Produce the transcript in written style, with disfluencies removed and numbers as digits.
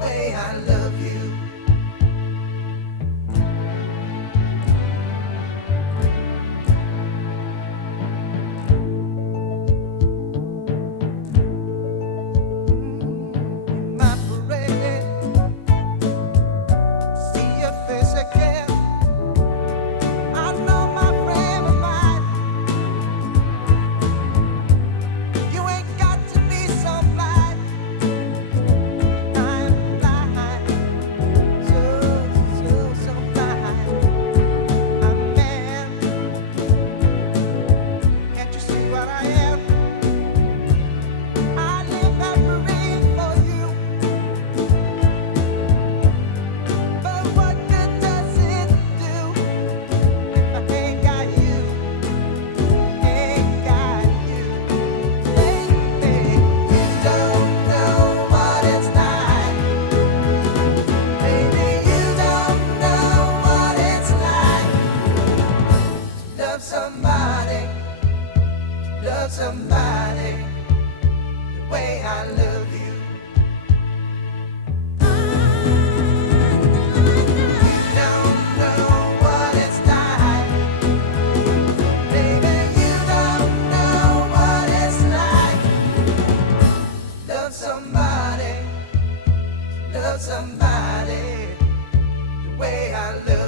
way I love you. My parade, see your face again. I know my frame of mind. You ain't got to be so blind. I'm blind, so blind. I'm man. Can't you see what I am? I live that parade for you. But what good does it do if I ain't got you? Ain't got you, baby. You don't know what it's like, baby. You don't know what it's like to love somebody the way I love you. You don't know what it's like, baby. You don't know what it's like to love somebody the way I love you.